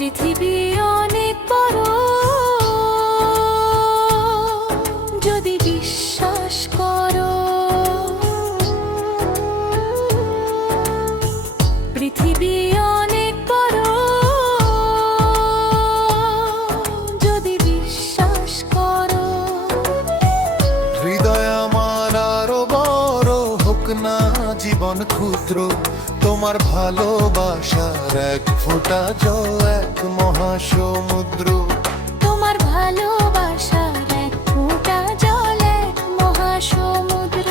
পৃথিবী অনেক বড়, যদি বিশ্বাস করো। পৃথিবী অনেক বড়, যদি বিশ্বাস করো। হৃদয় আমার আরো বড় হোক না জীবন ক্ষুদ্র, তোমার ভালোবাসার এক ফোঁটা জল এক মহাসমুদ্র। তোমার ভালোবাসার এক ফোঁটা জল এক মহাসমুদ্র।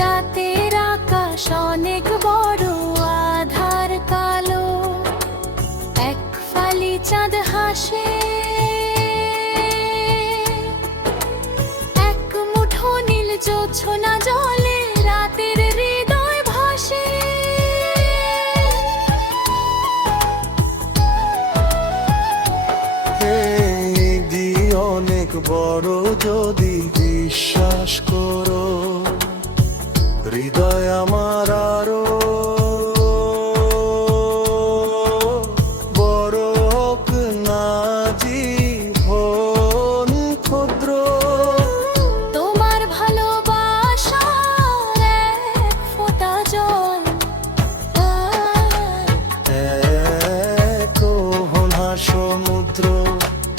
রাতের আকাশ অনেক বড়, আধার কালো, এক ফালি চাঁদ হাসে, এক মুঠো নীল জোছনা জলে রাতের হৃদয় ভাসে। এই অনেক বড় যদি বিশ্বাস করো, হৃদয় আমার আরো বড় হোক না জীবন ক্ষুদ্র। তোমার ভালোবাসার এক ফোঁটা জল এক মহাসমুদ্র।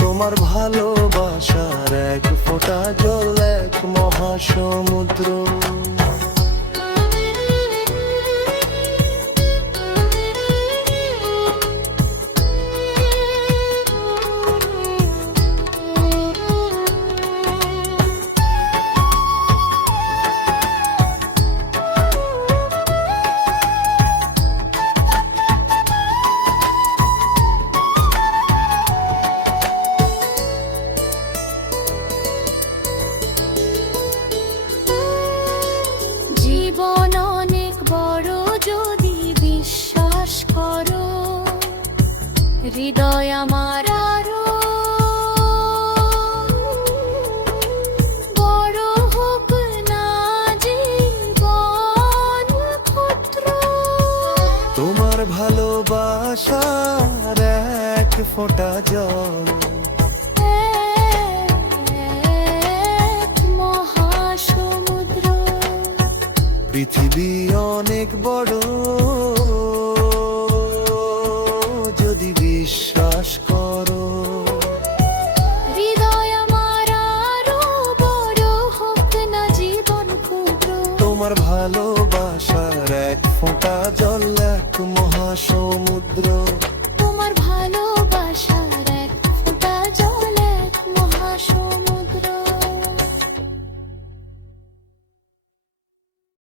তোমার ভালোবাসার এক ফোঁটা জল এক মহাসমুদ্র। জীবন অনেক বড় যদি বিশ্বাস করো। হৃদয় আমার আরো বড় হোক না জীবন ক্ষুদ্র। তোমার ভালোবাসার এক ফোঁটা জল এক মহাসমুদ্র। পৃথিবী অনেক বড় যদি বিশ্বাস করো। হৃদয় আমার আরো বড় হোক না জীবন ক্ষুদ্র। তোমার ভালোবাসার এক ফোঁটা জল এক মহাসমুদ্র। তোমার ভালো